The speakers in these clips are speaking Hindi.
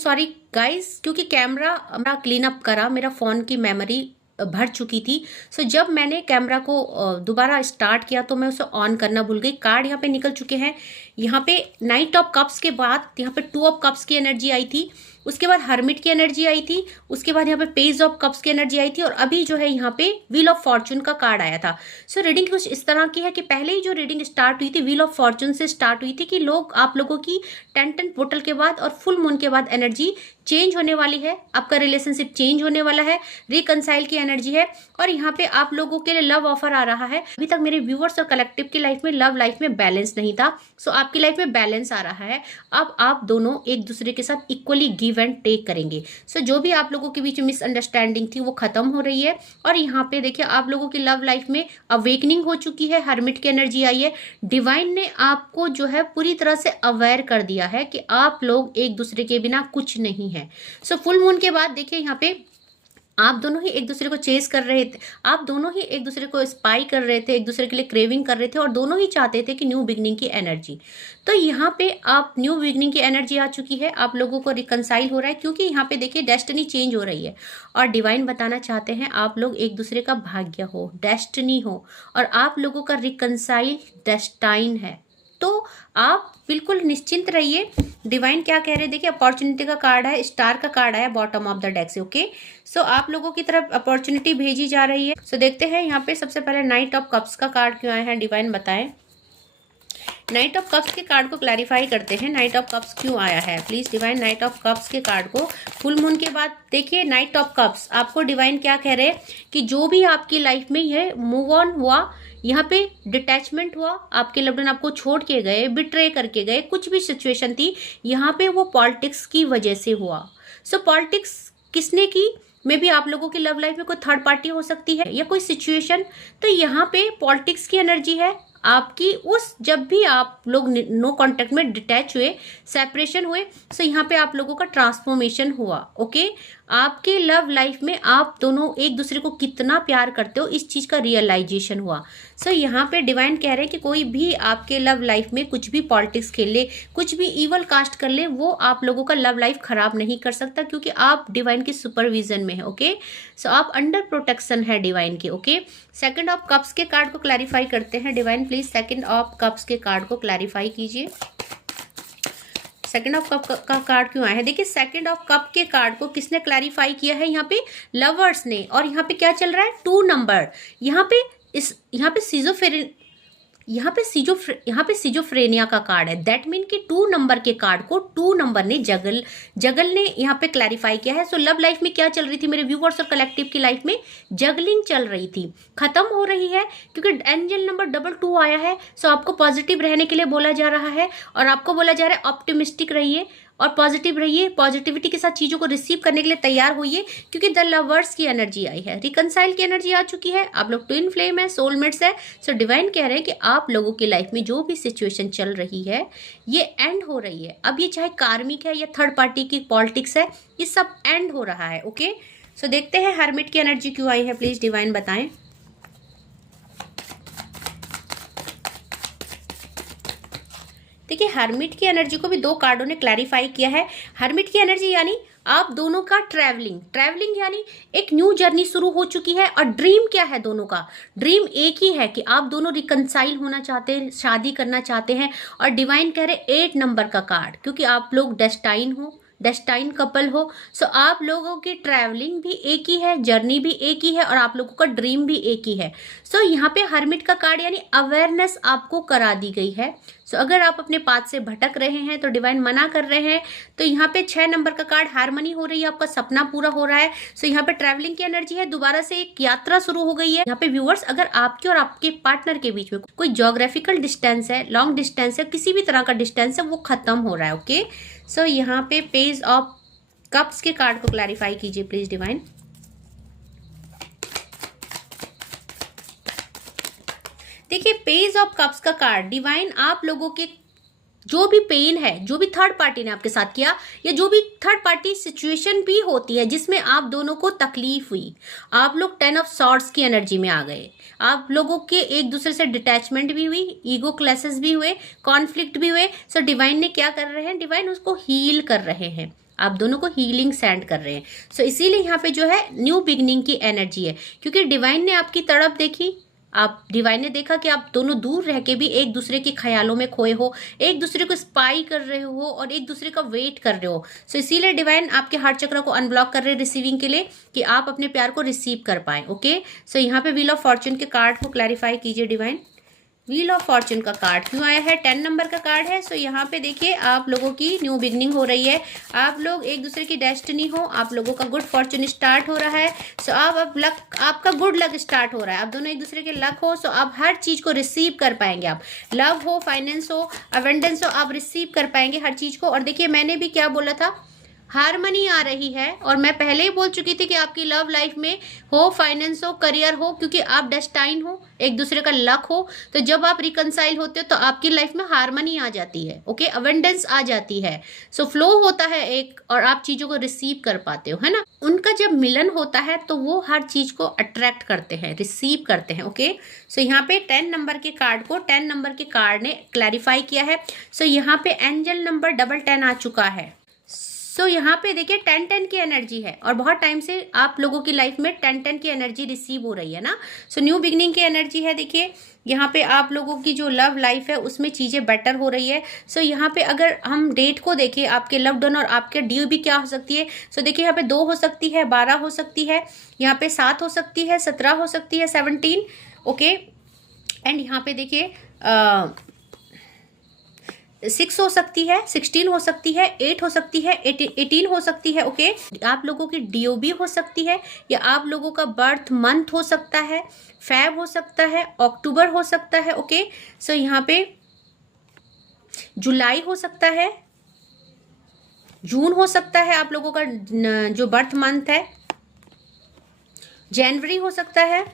सॉरी गाइस, क्योंकि कैमरा मेरा क्लीन अप करा, मेरा फ़ोन की मेमोरी भर चुकी थी। सो जब मैंने कैमरा को दोबारा स्टार्ट किया तो मैं उसे ऑन करना भूल गई। कार्ड यहाँ पे निकल चुके हैं। यहाँ पे नाइट ऑफ कप्स के बाद यहाँ पे टू ऑफ कप्स की एनर्जी आई थी, उसके बाद हर्मिट की एनर्जी आई थी, उसके बाद यहाँ पे पेज ऑफ कप्स की एनर्जी आई थी, और अभी जो है यहाँ पे व्हील ऑफ फॉर्चून का कार्ड आया था। सो रीडिंग कुछ इस तरह की है कि पहले ही जो रीडिंग स्टार्ट हुई थी व्हील ऑफ फॉर्चून से स्टार्ट हुई थी कि आप लोगों की 10 पोर्टल के बाद और फुल मून के बाद एनर्जी चेंज होने वाली है, आपका रिलेशनशिप चेंज होने वाला है, रिकनसाइल की एनर्जी है, और यहाँ पे आप लोगों के लिए लव ऑफर आ रहा है। अभी तक मेरे व्यूअर्स और कलेक्टिव की लाइफ में लव लाइफ में बैलेंस नहीं था, सो आपकी लाइफ में बैलेंस आ रहा है। अब आप दोनों एक दूसरे के साथ इक्वली गिव एंड टेक करेंगे। सो जो भी आप लोगों के बीच में मिसअंडरस्टैंडिंग थी वो खत्म हो रही है, और यहाँ पे देखिए आप लोगों की लव लाइफ में अवेकनिंग हो चुकी है, हर्मिट की एनर्जी आई है। डिवाइन ने आपको जो है पूरी तरह से अवेयर कर दिया है कि आप लोग एक दूसरे के बिना कुछ नहीं है। सो फुल मून के बाद देखिए यहाँ पे आप दोनों ही एक दूसरे को चेस कर रहे थे, आप दोनों ही एक दूसरे को स्पाई कर रहे थे, एक दूसरे के लिए क्रेविंग कर रहे थे, और दोनों ही चाहते थे कि न्यू बिगनिंग की एनर्जी। तो यहाँ पे आप न्यू बिगनिंग की एनर्जी आ चुकी है, आप लोगों को रिकनसाइल हो रहा है, क्योंकि यहाँ पे देखिए डेस्टिनी चेंज हो रही है, और डिवाइन बताना चाहते हैं आप लोग एक दूसरे का भाग्य हो, डेस्टिनी हो, और आप लोगों का रिकनसाइल डेस्टाइन है। तो आप बिल्कुल निश्चिंत रहिए। डिवाइन क्या कह रहे हैं देखिए, अपॉर्चुनिटी का कार्ड है, स्टार का कार्ड आया बॉटम ऑफ द डेक से। ओके, सो आप लोगों की तरफ अपॉर्चुनिटी भेजी जा रही है। सो देखते हैं यहाँ पे सबसे पहले नाइट ऑफ कप्स का कार्ड क्यों आया है, डिवाइन बताएं। नाइट ऑफ कप्स के कार्ड को क्लैरिफाई करते हैं, नाइट ऑफ कप्स क्यों आया है please divine. Night of cups के कार्ड को फुल मून के बाद देखिए, नाइट ऑफ कप्स आपको डिवाइन क्या कह रहे हैं कि जो भी आपकी लाइफ में है मूव ऑन हुआ, यहाँ पे डिटैचमेंट हुआ, आपके लव्ड वन आपको छोड़ के गए, बिट्रे करके गए, कुछ भी सिचुएशन थी यहाँ पे वो पॉलिटिक्स की वजह से हुआ। सो पॉलिटिक्स किसने की, मे बी आप लोगों की लव लाइफ में कोई थर्ड पार्टी हो सकती है या कोई सिचुएशन। तो यहाँ पे पॉलिटिक्स की एनर्जी है आपकी, उस जब भी आप लोग नो कांटेक्ट में डिटैच हुए, सेपरेशन हुए, सो यहाँ पे आप लोगों का ट्रांसफॉर्मेशन हुआ। ओके, आपके लव लाइफ में आप दोनों एक दूसरे को कितना प्यार करते हो इस चीज का रियलाइजेशन हुआ। सो यहाँ पे डिवाइन कह रहे हैं कि कोई भी आपके लव लाइफ में कुछ भी पॉलिटिक्स खेल ले, कुछ भी इवल कास्ट कर ले, वो आप लोगों का लव लाइफ खराब नहीं कर सकता, क्योंकि आप डिवाइन की सुपरविजन में है। ओके, सो आप अंडर प्रोटेक्शन है डिवाइन के। ओके, सेकंड ऑफ कप्स के कार्ड को क्लैरिफाई करते हैं divine, please second of cups के कार्ड को क्लैरिफाई कीजिए। सेकंड ऑफ कप का कार्ड क्यों आया है देखिए, सेकंड ऑफ कप के कार्ड को किसने क्लैरिफाई किया है, यहाँ पे लवर्स ने, और यहाँ पे क्या चल रहा है 2 नंबर, यहाँ पे सिजोफ्रेनिया का कार्ड है। दैट मीन कि 2 नंबर के कार्ड को 2 नंबर ने जगल ने यहाँ पे क्लैरिफाई किया है। सो लव लाइफ में क्या चल रही थी मेरे व्यूवर्स और कलेक्टिव की लाइफ में, जगलिंग चल रही थी, खत्म हो रही है, क्योंकि एंजल नंबर 22 आया है। सो आपको पॉजिटिव रहने के लिए बोला जा रहा है, और आपको बोला जा रहा है ऑप्टिमिस्टिक रहिए और पॉजिटिव रहिए, पॉजिटिविटी के साथ चीजों को रिसीव करने के लिए तैयार होइए, क्योंकि द लवर्स की एनर्जी आई है, रिकनसाइल की एनर्जी आ चुकी है, आप लोग ट्विन फ्लेम है, सोलमेट्स है। सो डिवाइन कह रहे हैं कि आप लोगों की लाइफ में जो भी सिचुएशन चल रही है ये एंड हो रही है। अब ये चाहे कार्मिक है या थर्ड पार्टी की पॉलिटिक्स है, ये सब एंड हो रहा है। ओके, सो देखते हैं हर्मिट की एनर्जी क्यों आई है, प्लीज डिवाइन बताएं। देखिए, हर्मिट की एनर्जी को भी 2 कार्डों ने क्लैरिफाई किया है। हर्मिट की एनर्जी यानी आप दोनों का ट्रैवलिंग यानी एक न्यू जर्नी शुरू हो चुकी है। और ड्रीम क्या है, दोनों का ड्रीम एक ही है कि आप दोनों रिकनसाइल होना चाहते हैं, शादी करना चाहते हैं। और डिवाइन कह रहे 8 नंबर का कार्ड, क्योंकि आप लोग डेस्टाइन कपल हो। सो आप लोगों की ट्रैवलिंग भी एक ही है, जर्नी भी एक ही है, और आप लोगों का ड्रीम भी एक ही है। सो यहाँ पे हर्मिट का कार्ड यानी अवेयरनेस आपको करा दी गई है। सो अगर आप अपने पाथ से भटक रहे हैं तो डिवाइन मना कर रहे हैं। तो यहाँ पे 6 नंबर का कार्ड हार्मनी हो रही है, आपका सपना पूरा हो रहा है। सो यहाँ पे ट्रैवलिंग की एनर्जी है, दोबारा से एक यात्रा शुरू हो गई है। यहाँ पे व्यूअर्स, अगर आपके और आपके पार्टनर के बीच में कोई ज्योग्राफिकल डिस्टेंस है, लॉन्ग डिस्टेंस है, किसी भी तरह का डिस्टेंस है, वो खत्म हो रहा है। ओके, सो यहाँ पे पेज ऑफ कप्स के कार्ड को क्लैरिफाई कीजिए प्लीज डिवाइन। देखिए, पेज ऑफ कप्स का कार्ड डिवाइन आप लोगों के जो भी पेन है, जो भी थर्ड पार्टी ने आपके साथ किया, या जो भी थर्ड पार्टी सिचुएशन भी होती है जिसमें आप दोनों को तकलीफ हुई, आप लोग 10 ऑफ सॉर्ड्स की एनर्जी में आ गए, आप लोगों के एक दूसरे से डिटैचमेंट भी हुई, ईगो क्लैशेस भी हुए, कॉन्फ्लिक्ट भी हुए। सो डिवाइन ने क्या कर रहे हैं, डिवाइन उसको हील कर रहे हैं। आप दोनों को हीलिंग सेंड कर रहे हैं। सो इसीलिए यहाँ पे जो है न्यू बिगनिंग की एनर्जी है, क्योंकि डिवाइन ने आपकी तड़प देखी, आप डिवाइन ने देखा कि आप दोनों दूर रह के भी एक दूसरे के ख्यालों में खोए हो, एक दूसरे को स्पाई कर रहे हो और एक दूसरे का वेट कर रहे हो। सो इसीलिए डिवाइन आपके हार्ट चक्र को अनब्लॉक कर रहे हैं रिसीविंग के लिए, कि आप अपने प्यार को रिसीव कर पाए। ओके, सो यहाँ पे व्हील ऑफ फॉर्च्यून के कार्ड को क्लैरिफाई कीजिए डिवाइन। व्हील ऑफ फॉर्च्यून का कार्ड क्यों आया है? 10 नंबर का कार्ड है। सो यहाँ पे देखिए आप लोगों की न्यू बिगनिंग हो रही है, आप लोग एक दूसरे की डेस्टिनी हो, आप लोगों का गुड फॉर्च्यून स्टार्ट हो रहा है। सो अब लक, आपका गुड लक स्टार्ट हो रहा है, आप दोनों एक दूसरे के लक हो। सो आप हर चीज को रिसीव कर पाएंगे, आप लव हो, फाइनेंस हो, अवेंडेंस हो, आप रिसीव कर पाएंगे हर चीज को। और देखिए मैंने भी क्या बोला था, हारमनी आ रही है, और मैं पहले ही बोल चुकी थी कि आपकी लव लाइफ में हो, फाइनेंस हो, करियर हो, क्योंकि आप डेस्टाइन हो, एक दूसरे का लक हो। तो जब आप रिकनसाइल होते हो तो आपकी लाइफ में हारमनी आ जाती है। ओके, अवेंडेंस आ जाती है। सो फ्लो होता है एक, और आप चीजों को रिसीव कर पाते हो, है ना। उनका जब मिलन होता है तो वो हर चीज को अट्रैक्ट करते हैं, रिसीव करते हैं। ओके, सो यहाँ पे 10 नंबर के कार्ड को 10 नंबर के कार्ड ने क्लैरिफाई किया है। सो यहाँ पे एंजल नंबर 1010 आ चुका है। सो यहाँ पे देखिए 10-10 की एनर्जी है, और बहुत टाइम से आप लोगों की लाइफ में 10-10 की एनर्जी रिसीव हो रही है ना। सो न्यू बिगनिंग की एनर्जी है। देखिए यहाँ पे आप लोगों की जो लव लाइफ है उसमें चीज़ें बेटर हो रही है। सो यहाँ पे अगर हम डेट को देखें, आपके लव्ड वन और आपके ड्यू भी क्या हो सकती है। सो देखिए यहाँ पे 2 हो सकती है, 12 हो सकती है, यहाँ पे 7 हो सकती है, 17 हो सकती है, 17। ओके, एंड यहाँ पे देखिए 6 हो सकती है, 16 हो सकती है, 8 हो सकती है, 18 हो सकती है। ओके, आप लोगों की DOB हो सकती है, या आप लोगों का बर्थ मंथ हो सकता है, फेब हो सकता है, अक्टूबर हो सकता है। ओके, सो यहाँ पे जुलाई हो सकता है, जून हो सकता है आप लोगों का जो बर्थ मंथ है, जनवरी हो सकता है,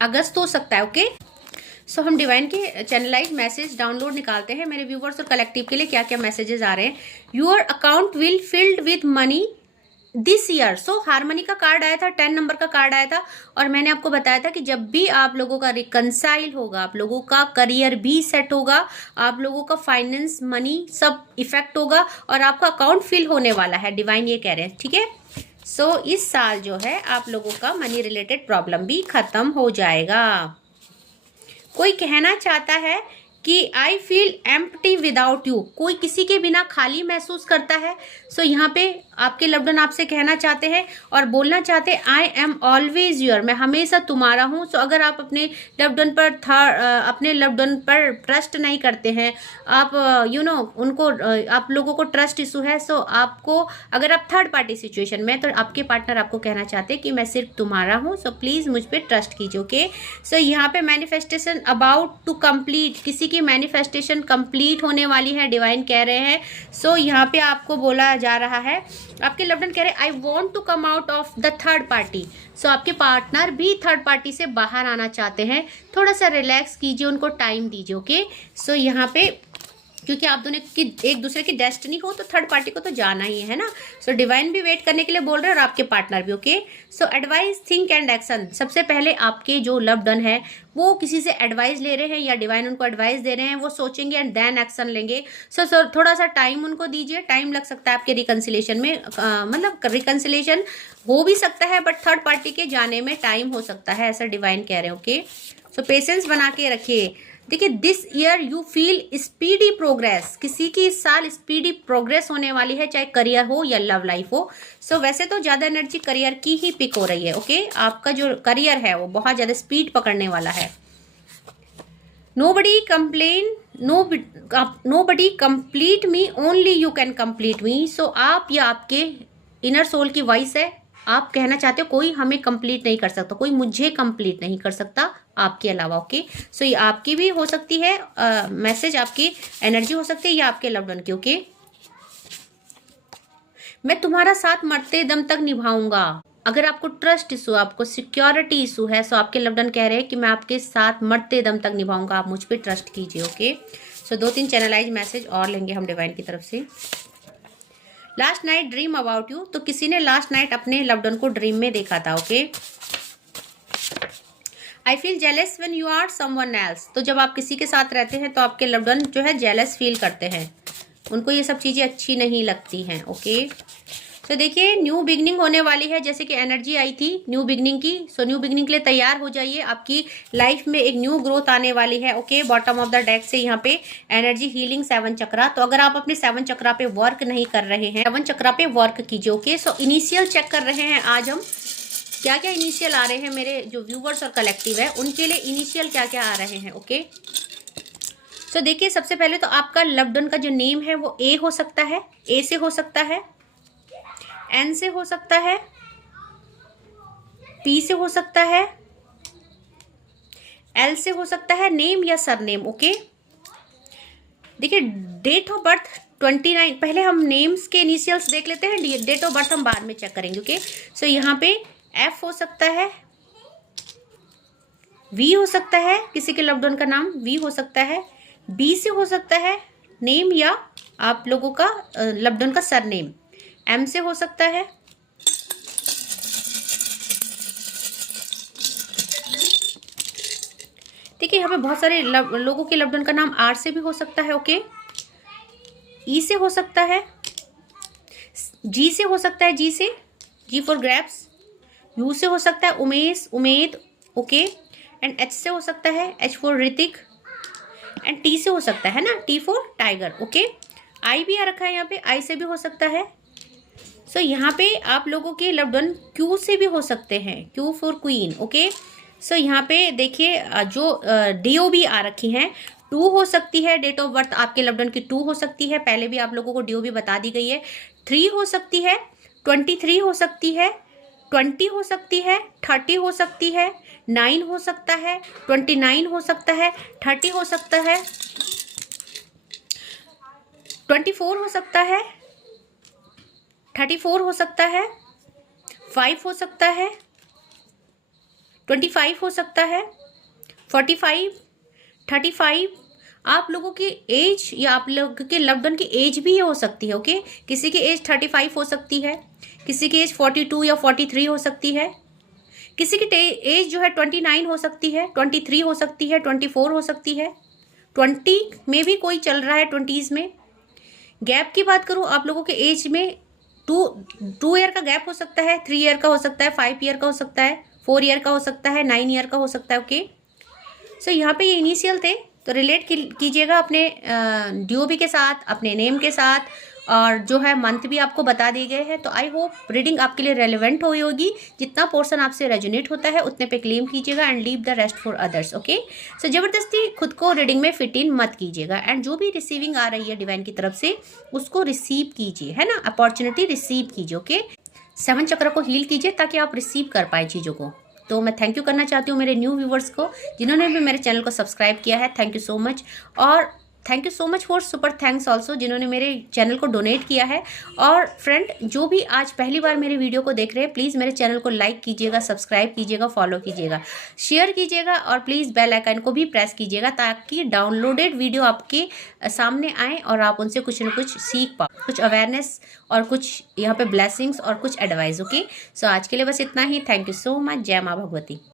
अगस्त हो सकता है। ओके, सो हम डिवाइन के चैनलाइज मैसेज डाउनलोड निकालते हैं मेरे व्यूवर्स और कलेक्टिव के लिए क्या क्या मैसेजेस आ रहे हैं। Your account will filled with money this year. So harmony का कार्ड आया था, 10 नंबर का कार्ड आया था, और मैंने आपको बताया था कि जब भी आप लोगों का रिकनसाइल होगा, आप लोगों का करियर भी सेट होगा, आप लोगों का फाइनेंस, मनी सब इफेक्ट होगा, और आपका अकाउंट फिल होने वाला है, डिवाइन ये कह रहे हैं। ठीक है, सो इस साल जो है आप लोगों का मनी रिलेटेड प्रॉब्लम भी खत्म हो जाएगा। कोई कहना चाहता है कि I feel empty without you, कोई किसी के बिना खाली महसूस करता है। सो यहाँ पे आपके लव्ड वन आपसे कहना चाहते हैं और बोलना चाहते हैं, आई एम ऑलवेज योर, मैं हमेशा तुम्हारा हूँ। सो अगर आप अपने लव्ड वन पर अपने लव्ड वन पर ट्रस्ट नहीं करते हैं, आप उनको आप लोगों को ट्रस्ट इशू है, सो आपको अगर आप थर्ड पार्टी सिचुएशन में, तो आपके पार्टनर आपको कहना चाहते हैं कि मैं सिर्फ तुम्हारा हूँ, सो प्लीज़ मुझ पर ट्रस्ट कीजिए। ओके, सो यहाँ पे मैनिफेस्टेशन अबाउट टू कंप्लीट, किसी की मैनिफेस्टेशन कंप्लीट होने वाली है, डिवाइन कह रहे हैं। सो यहाँ पे आपको बोला जा रहा है, आपके लव्ड वन कह रहे हैं I want to come out of the third party. So आपके पार्टनर भी थर्ड पार्टी से बाहर आना चाहते हैं, थोड़ा सा रिलैक्स कीजिए, उनको टाइम दीजिए। ओके, सो यहाँ पे क्योंकि आप दोनों की एक दूसरे की डेस्टिनी हो, तो थर्ड पार्टी को तो जाना ही है ना। सो डिवाइन भी वेट करने के लिए बोल रहे हैं, और आपके पार्टनर भी। Okay, so advice, think and action. सबसे पहले आपके जो लव्ड वन है वो किसी से एडवाइस ले रहे हैं, या डिवाइन उनको एडवाइस दे रहे हैं, वो सोचेंगे एंड देन एक्शन लेंगे। सो थोड़ा सा टाइम उनको दीजिए, टाइम लग सकता है आपके रिकन्सिलेशन में, मतलब रिकन्सिलेशन हो भी सकता है, बट थर्ड पार्टी के जाने में टाइम हो सकता है, ऐसा डिवाइन कह रहे हैं। ओके, सो पेशेंस बना के रखिए। देखिए this year you feel speedy progress, किसी की इस साल स्पीडी प्रोग्रेस होने वाली है, चाहे करियर हो या लव लाइफ हो। सो वैसे तो ज़्यादा एनर्जी करियर की ही पिक हो रही है। ओके, आपका जो करियर है वो बहुत ज़्यादा स्पीड पकड़ने वाला है। Nobody complain, nobody complete me, only you can complete me. So आप या आपके इनर सोल की वॉइस है, आप कहना चाहते हो कोई हमें कंप्लीट नहीं कर सकता, कोई मुझे कंप्लीट नहीं कर सकता आपके अलावा। ओके, सो ये आपकी भी हो सकती है मैसेज, आपकी एनर्जी हो सकती है, या आपके लव्ड वन की। ओके, मैं तुम्हारा साथ मरते दम तक निभाऊंगा। अगर आपको ट्रस्ट इशू, आपको सिक्योरिटी इशू है, सो आपके लव्ड वन कह रहे हैं कि मैं आपके साथ मरते दम तक निभाऊंगा, आप मुझ पर ट्रस्ट कीजिए। ओके, सो 2-3 चैनलाइज मैसेज और लेंगे हम डिवाइन की तरफ से। Last night dream about you, तो किसी ने लास्ट नाइट अपने लव्ड वन को ड्रीम में देखा था। Okay, I feel jealous when you are someone else. तो जब आप किसी के साथ रहते हैं तो आपके लव्ड वन जो है जेलस फील करते हैं, उनको ये सब चीज़ें अच्छी नहीं लगती हैं। ओके, तो देखिए न्यू बिगनिंग होने वाली है, जैसे कि एनर्जी आई थी न्यू बिगनिंग की। सो न्यू बिगनिंग के लिए तैयार हो जाइए, आपकी लाइफ में एक न्यू ग्रोथ आने वाली है। Okay, bottom of the deck से यहाँ पे एनर्जी हीलिंग 7 चक्रा। तो अगर आप अपने 7 चक्रा पे वर्क नहीं कर रहे हैं, 7 चक्रा पे वर्क कीजिए। ओके, सो इनिशियल चेक कर रहे हैं आज हम, क्या क्या इनिशियल आ रहे हैं मेरे जो व्यूवर्स और कलेक्टिव है उनके लिए इनिशियल क्या क्या आ रहे हैं। ओके, तो देखिए सबसे पहले तो आपका लव्ड वन का जो नेम है वो ए हो सकता है, ए से हो सकता है, एन से हो सकता है, पी से हो सकता है, एल से हो सकता है, नेम या सरनेम। ओके, देखिए डेट ऑफ बर्थ 29, पहले हम नेम्स के इनिशियल्स देख लेते हैं, डेट ऑफ बर्थ हम बाद में चेक करेंगे। ओके, सो यहाँ पे एफ हो सकता है, वी हो सकता है, किसी के लव्ड वन का नाम वी हो सकता है, बी से हो सकता है नेम या आप लोगों का लव्ड वन का सरनेम, एम से हो सकता है, देखिए यहाँ पे बहुत सारे लोगों के लव्ड वन का नाम आर से भी हो सकता है। ओके, ई से हो सकता है, जी से हो सकता है, जी से जी फॉर ग्रैप्स, यू से हो सकता है Umesh Umed. Okay, and H से हो सकता है H for Hrithik, and T से हो सकता है ना टी फॉर टाइगर। ओके, आई भी आ रखा है यहाँ पे, आई से भी हो सकता है। सो यहाँ पे आप लोगों के लव्ड वन क्यू से भी हो सकते हैं, क्यू फॉर क्वीन। ओके, सो यहाँ पे देखिए जो डीओ भी आ रखी हैं, 2 हो सकती है, डेट ऑफ बर्थ आपके लव्ड वन की 2 हो सकती है, पहले भी आप लोगों को डीओ भी बता दी गई है। 3 हो सकती है, 23 हो सकती है, 20 हो सकती है, 30 हो सकती है, 9 हो सकता है, 29 हो सकता है, 30 हो सकता है, 24 हो सकता है, 34 हो सकता है, 5 हो सकता है, 25 हो सकता है, 45, 35। आप लोगों की एज या आप लोगों के लव्ड वन की एज भी हो सकती है। ओके, किसी की एज 35 हो सकती है, किसी की एज 42 या 43 हो सकती है, किसी की एज जो है 29 हो सकती है, 23 हो सकती है, 24 हो सकती है, 20 में भी कोई चल रहा है, 20s में। गैप की बात करूं आप लोगों के एज में 2 ईयर का गैप हो सकता है, 3 ईयर का हो सकता है, 5 ईयर का हो सकता है, 4 ईयर का हो सकता है, 9 ईयर का हो सकता है। ओके, सो यहाँ पे ये इनिशियल थे, तो रिलेट कीजिएगा अपने डीओबी के साथ, अपने नेम के साथ, और जो है मंथ भी आपको बता दिए गए हैं। तो आई होप रीडिंग आपके लिए रेलिवेंट हुई होगी। जितना पोर्शन आपसे रेजोनेट होता है उतने पे क्लेम कीजिएगा and leave the rest for others. Okay, so जबरदस्ती खुद को रीडिंग में फिट इन मत कीजिएगा, एंड जो भी रिसीविंग आ रही है डिवाइन की तरफ से उसको रिसीव कीजिए, है ना, अपॉर्चुनिटी रिसीव कीजिए। ओके, 7 चक्र को हील कीजिए ताकि आप रिसीव कर पाए चीज़ों को। तो मैं थैंक यू करना चाहती हूँ मेरे न्यू व्यूवर्स को, जिन्होंने भी मेरे चैनल को सब्सक्राइब किया है। थैंक यू सो मच, और thank you so much for super thanks also जिन्होंने मेरे चैनल को डोनेट किया है। और फ्रेंड जो भी आज पहली बार मेरे वीडियो को देख रहे हैं, प्लीज़ मेरे चैनल को लाइक कीजिएगा, सब्सक्राइब कीजिएगा, फॉलो कीजिएगा, शेयर कीजिएगा, और प्लीज़ बेल आइकन को भी प्रेस कीजिएगा ताकि डाउनलोडेड वीडियो आपके सामने आए और आप उनसे कुछ न कुछ सीख पाओ, कुछ अवेयरनेस और कुछ यहाँ पे ब्लेसिंग्स और कुछ एडवाइस। ओके, सो आज के लिए बस इतना ही। Thank you so much. जय माँ भगवती।